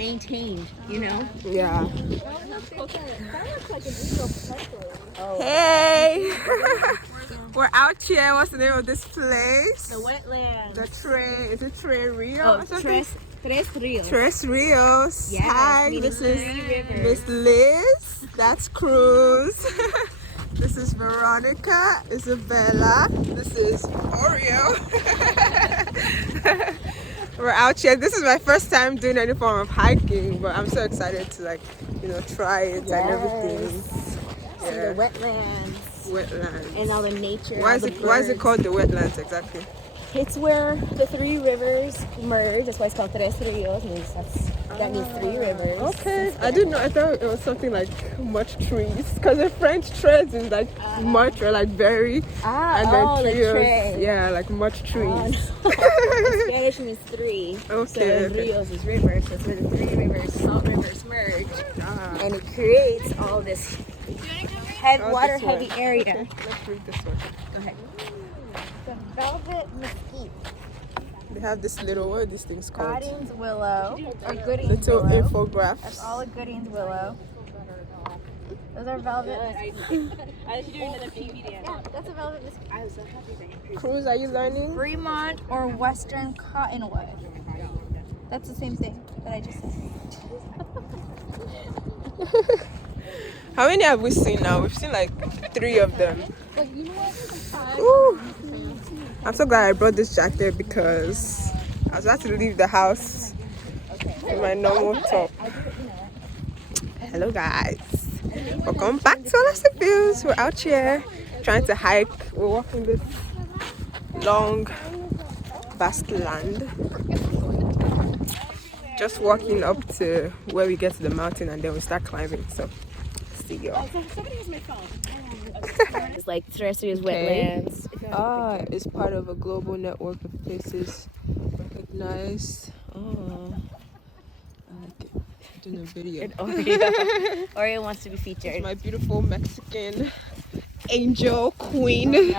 maintained, you know? Yeah. That looks like an eagle special. Hey! We're out here. What's the name of this place? The wetlands. The is it Tres Rios? Oh, or something? Tres Rios. Tres Rios. Yes, Hi, this is Miss Liz. That's Cruz. This is Veronica, Isabella. This is Oreo. We're out here. This is my first time doing any form of hiking, but I'm so excited to try it and everything. See the wetlands. And all the nature. Why is it called the wetlands exactly? It's where the three rivers merge. That's why it's called Tres Rios. That means three rivers. Okay, I didn't know. I thought it was something like much trees, because the French tres is like much or like very, and then trios, yeah, like much trees. No. Spanish means three. Okay. So Rios is rivers. So it's where the three rivers, salt rivers merge, and it creates all this water heavy area. Okay, let's read this one. Go ahead. The velvet mesquite. They have this little, what are these things called? Godin's willow, or Gooding's little willow. infographs. That's all a Gooding's willow. Those are velvet mesquite. I should do another PV dance. Yeah, that's a velvet mesquite. I was so happy that you Cruz, are you learning? Fremont or Western cottonwood. That's the same thing that I just said. How many have we seen now? We've seen like 3 of them. Ooh. I'm so glad I brought this jacket because I was about to leave the house in my normal top. Hello guys, welcome back to Holistic Views. We're out here trying to hike. We're walking this long vast land, just walking up to where we get to the mountain and then we start climbing. So see y'all. Somebody has my phone. It's like Tres Rios Wetlands. It's part of a global network of places recognized. Oh, I like it. I'm doing a video. Oreo wants to be featured. It's my beautiful Mexican angel queen. We're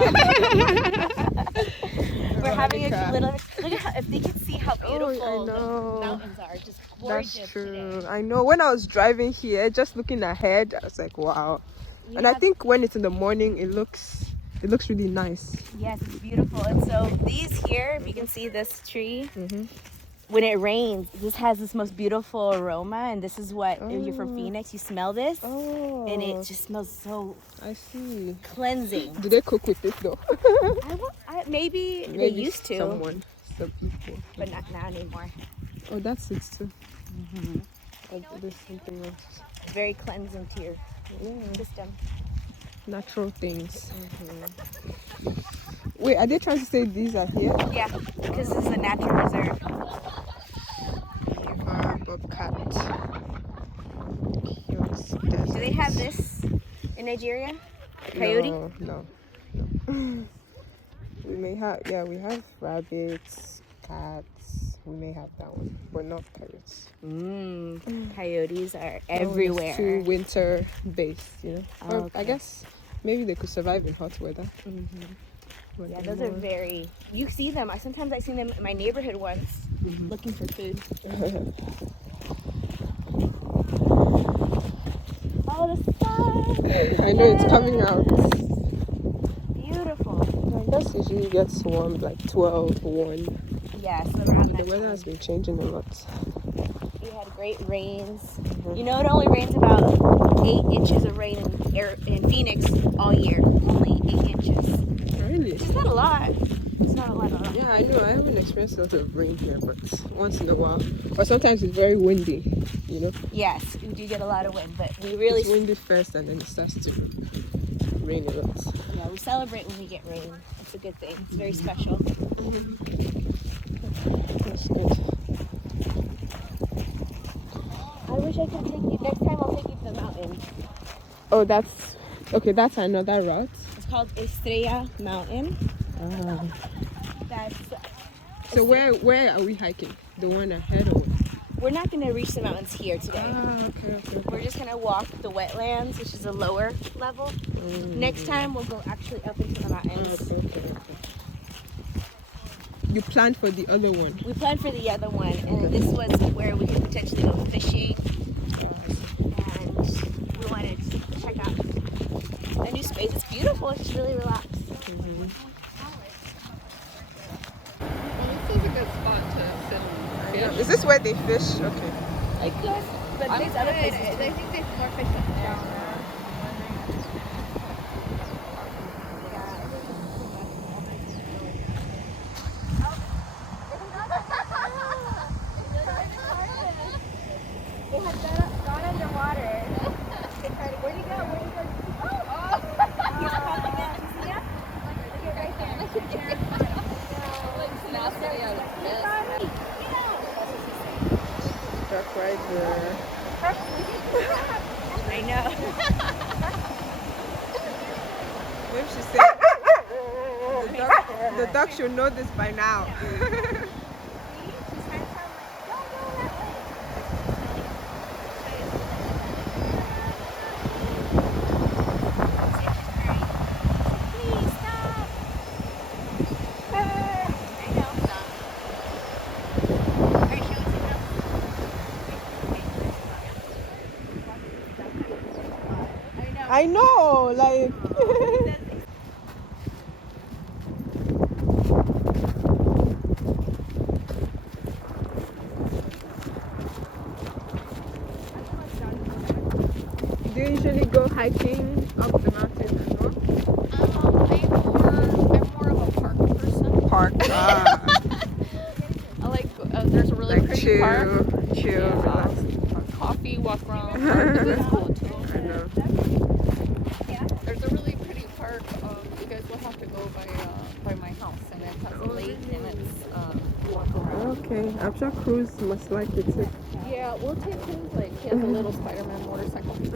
having a little. Look at how, if they can see how beautiful the mountains are, just gorgeous. That's true. Today. I know. When I was driving here, just looking ahead, I was like, wow. Yeah. And I think when it's in the morning, it looks really nice. Yes, it's beautiful. And so these here, if you can see this tree, when it rains, this has this most beautiful aroma. And this is what, if you're from Phoenix, you smell this. Oh. And it just smells so I see. cleansing. Do they cook with it though? Maybe they used to. Some people. But not now anymore. Oh, that's it too. There's something else. Very cleansing to your system. Natural things. Wait, are they trying to say these are here? Yeah, because this is a natural reserve. Bobcat. Do they have this in Nigeria? Coyote? No. We may have, we have rabbits, cats. We may have that one, but not coyotes. Coyotes are everywhere. Too winter based, you know. Or Okay. I guess maybe they could survive in hot weather. Yeah, those are very. You see them. Sometimes I see them in my neighborhood once, looking for food. Oh, the sun! I know it's coming out. Beautiful. I guess usually it gets warm like 12, 1. Yeah, so around The that weather time. has been changing a lot. We had great rains. You know, it only rains about 8 inches of rain in Phoenix all year. Only 8 inches. Really? It's not a lot. It's not a lot at all. Yeah, I know. I haven't experienced a lot of rain here, but once in a while. But sometimes it's very windy, you know? Yes, we do get a lot of wind, but we really... It's windy first and then it starts to rain a lot. Yeah, we celebrate when we get rain. It's a good thing. It's very special. That's good. I wish I could take you. Next time I'll take you to the mountain. Oh, that's another route. It's called Estrella Mountain. Ah. That's... So where are we hiking? The one ahead or what? We're not going to reach the mountains here today. Ah, okay. We're just going to walk the wetlands, which is a lower level. Next time we'll go actually up into the mountains. Okay. You planned for the other one? We planned for the other one, and this was where we could potentially go fishing. beautiful. It's just really relaxed. Mm-hmm. Well, this is a good spot to sit and fish. Is this where they fish? Okay. I guess, but there's other places I too. think there's more fish up there. They had gone underwater. Where'd he go? He's popping out. You see him? Look at right there. Duck right there. I know. Maybe she said the duck should know this by now. I know, like. Do you usually go hiking up the mountain as well? I'm more of a park person. Park. I like, there's a really Like pretty park. chill, relax. Coffee, walk around. Park is cool too. I know. There's a really pretty park. You guys will have to go by my house, and it has a lake, and it's walk around. Okay, I'm sure Cruz must like it too. Yeah, we'll take him. Like he has a little Spider-Man motorcycle. Take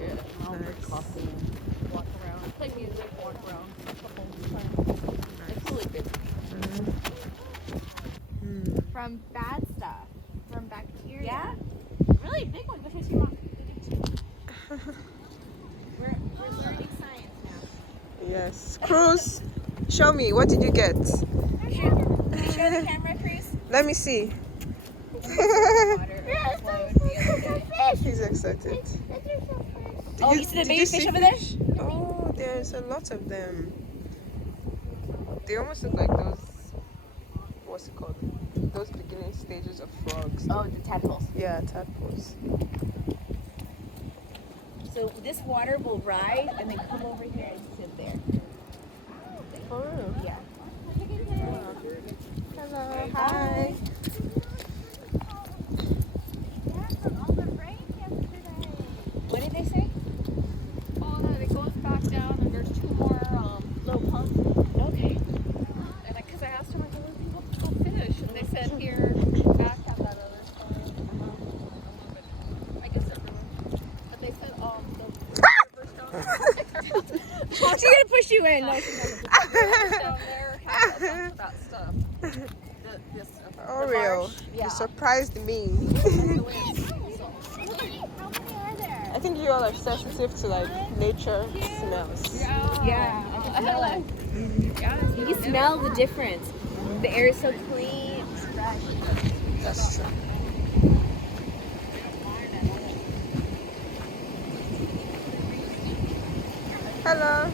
it. I'll Nice. coffee, walk around, play music, walk around a couple times. It's really good. From bad stuff. From bacteria. Yeah? Really big one. Which one do you want? We're learning science now. Yes. Cruz, show me. What did you get? Show the camera, Chris. Let me see. Water. He's excited. Oh, you see the did baby you fish see over there? fish? Oh, there's a lot of them. They almost look like those, what's it called? Those beginning stages of frogs. Oh, the tadpoles. Yeah, tadpoles. So this water will rise and then come over here and sit there. For real? Yeah. Hello, hi. What did they say? Oh, that it goes back down, and there's two more low pumps. Okay. And because I asked them, I said, where do people go fish? And they said here, back at that other side. I guess everywhere. But they said, the rivers down there. She's gonna push you in. No, she's not. The rivers down there have a bunch of that stuff. This stuff. Oh, The real. marsh. You surprised me. The way it's so. I think you all are sensitive to like nature smells. Yeah. You can smell the difference. The air is so clean. That's true. Hello.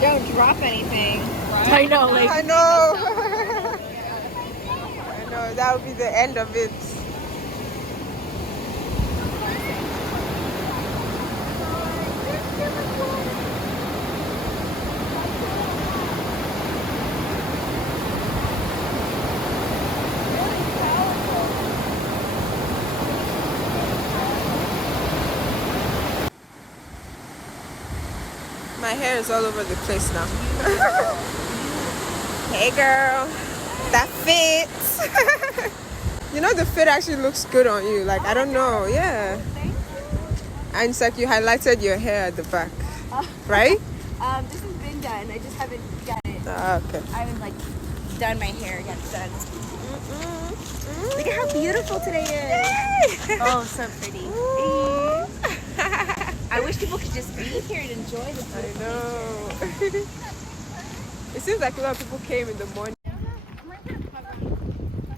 Don't drop anything. I know, like. I know. I know. That would be the end of it. My hair is all over the place now. Hey girl, that fits. You know the fit actually looks good on you. Like I don't know, yeah. And it's like you highlighted your hair at the back. right? This has been done. I just haven't got it. Okay. I haven't like done my hair. Got it done. Look at how beautiful today is. Oh, so pretty. I wish people could just be here and enjoy this. I know. It seems like a lot of people came in the morning.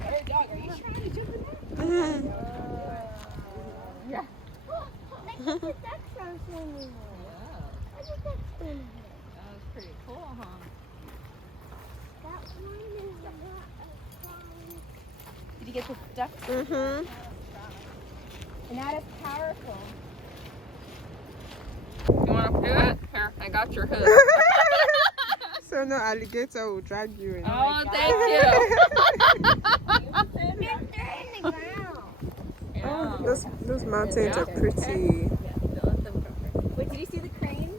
Hey, dog, are you trying to jump in there? Yeah. Look at the duck from swimming. Look at that swimming. That was pretty cool, huh? That one is not as strong. Did you get the duck? Mm-hmm. And that is powerful. You want to do it? Here, I got your hook. So no alligator will drag you in. Oh, thank you. They're in the ground. Oh, those mountains are pretty. Wait, did you see the crane?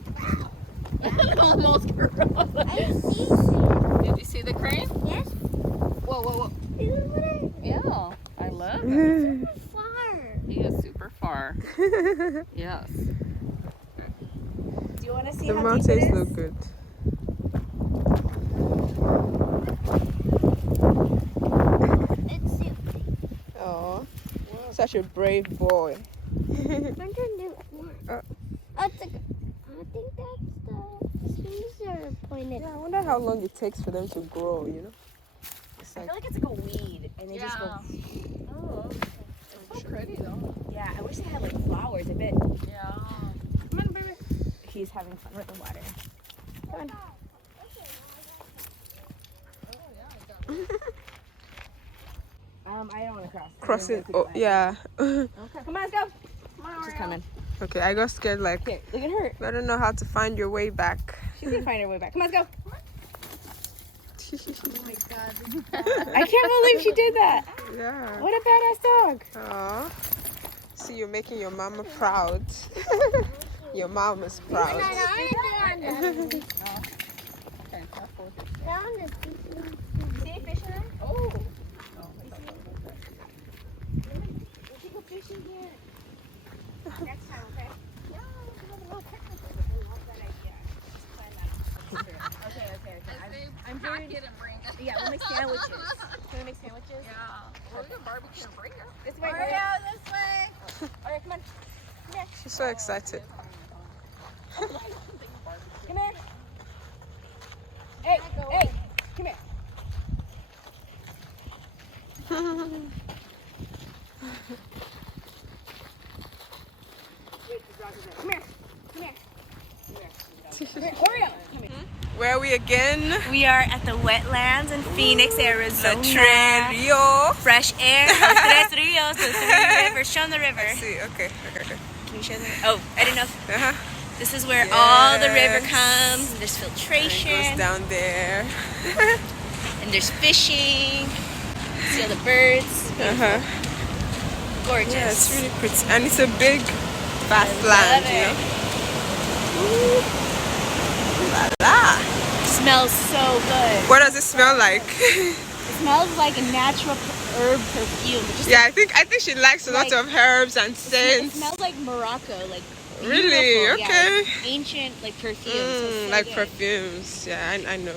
Almost girl. I see you. Did you see the crane? Yes. Whoa, whoa, whoa. Look at it. Yeah, I love it. Super far. He is super far. Yes. Do you want to see The how deep it mountains is? look good. It's super. Oh, such a brave boy. I'm trying to do one. I think that's the strings are pointed. Yeah, I wonder how long it takes for them to grow, you know? It's I like, feel like it's like a weed, and they just go. Oh, it's so pretty though. Yeah, I wish they had like flowers. I bet Yeah. Come on, baby. He's having fun with the water. Come on. I don't want to cross. cross it. Oh, yeah. Okay. Come on, let's go. She's coming. Okay, I got scared like, Okay, look at her. I don't know how to find your way back. She's gonna find her way back. Come on, let's go. Oh my god. I can't believe she did that. Yeah. What a badass dog. Aw. See, you're making your mama proud. Your mom is proud. See a fish in there? Oh. We should go fishing here. Next time, okay? I love that idea. Okay. I'm Pack doing. it and bring it. Yeah, we'll make sandwiches. Can we make sandwiches? Yeah. We're gonna barbecue and bring it. This way. This way. All right, come on. She's so excited. Come here. Hey, come here. Wait, the dog is there. Come here. Oreo. Come here. Where are we again? We are at the wetlands in Phoenix, Arizona. The Tres Rios. Fresh air. Tres Rios, the three rivers. Show them the river. See, okay. Can you show them? Oh, I didn't know. Uh-huh. This is where all the river Yes. comes. And there's And filtration. it goes down there. And there's fishing. See all the birds. Uh-huh. Gorgeous. Yeah, it's really pretty. And it's a big, vast land, you know? Ooh. La la. Smells so good. What does it smell like? It smells like a natural herb perfume. It just Yeah, I think she likes a lot Like- of herbs and It scents. smells like Morocco, like Really? beautiful, yeah, Okay. like ancient, like perfume. So it's so like good. perfumes. Yeah, I know.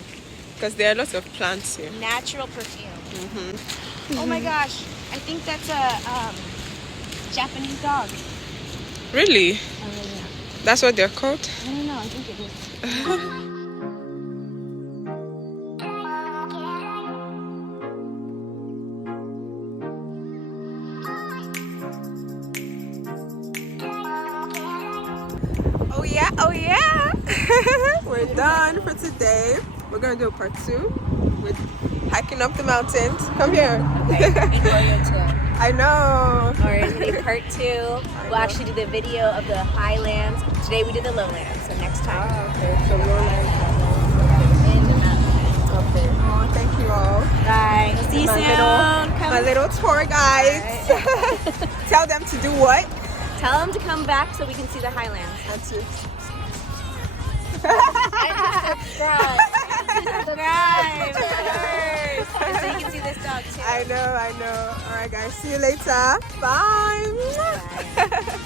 Because there are lots of plants here. Natural perfume. Mm-hmm. Oh my gosh, I think that's a Japanese dog. Really? Oh yeah. That's what they're called? I don't know. I think it is. Oh yeah. We're done for today. We're gonna do a part 2 with hiking up the mountains. Come here. I know. Or in part 2, we'll actually do the video of the highlands. Today we did the lowlands, so next time. Okay, so lowlands. In the mountains. Okay. Oh, thank you all. Bye. See you My soon. My little tour guides. Tell them to do what? Tell them to come back so we can see the highlands. And to Subscribe. Subscribe. So you can see this dog too. I know. All right, guys. See you later. Bye. Bye.